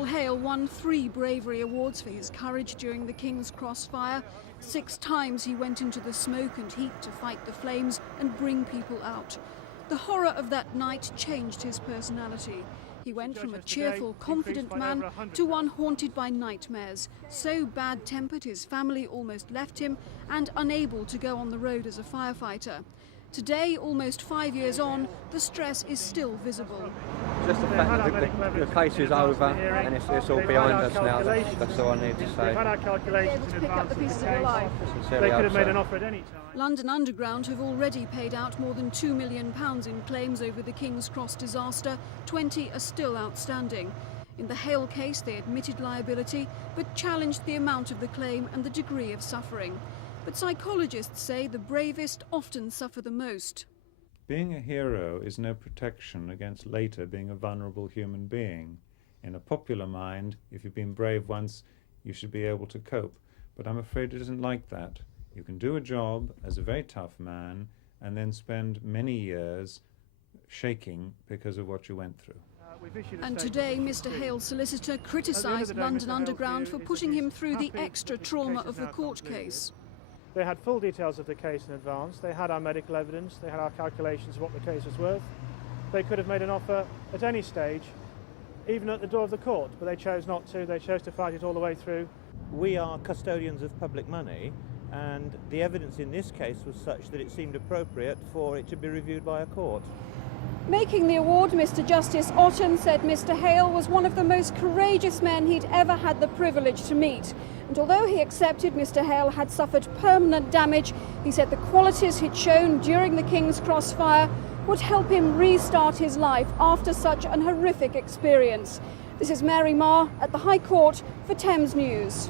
Michael Hale won 3 bravery awards for his courage during the King's Cross fire. 6 times he went into the smoke and heat to fight the flames and bring people out. The horror of that night changed his personality. He went from a cheerful, confident man to one haunted by nightmares, so bad-tempered his family almost left him and unable to go on the road as a firefighter. Today, almost 5 years on, the stress is still visible. Just the fact that the case is over and it's all behind us now, that's all I need to say. Able to pick up the pieces of your life. Sincerely, could have made an offer at any time. London Underground have already paid out more than £2 million in claims over the King's Cross disaster. 20 are still outstanding. In the Hale case, they admitted liability, but challenged the amount of the claim and the degree of suffering. But psychologists say the bravest often suffer the most. Being a hero is no protection against later being a vulnerable human being. In a popular mind, if you've been brave once, you should be able to cope. But I'm afraid it isn't like that. You can do a job as a very tough man and then spend many years shaking because of what you went through. And today, Mr Hale's solicitor criticised London Underground for putting him through the extra trauma of the court case. They had full details of the case in advance, they had our medical evidence, they had our calculations of what the case was worth. They could have made an offer at any stage, even at the door of the court, but they chose not to. They chose to fight it all the way through. We are custodians of public money, and the evidence in this case was such that it seemed appropriate for it to be reviewed by a court. Making the award, Mr Justice Otten said Mr Hale was one of the most courageous men he'd ever had the privilege to meet. And although he accepted Mr Hale had suffered permanent damage, he said the qualities he'd shown during the King's Cross fire would help him restart his life after such an horrific experience. This is Mary Marr at the High Court for Thames News.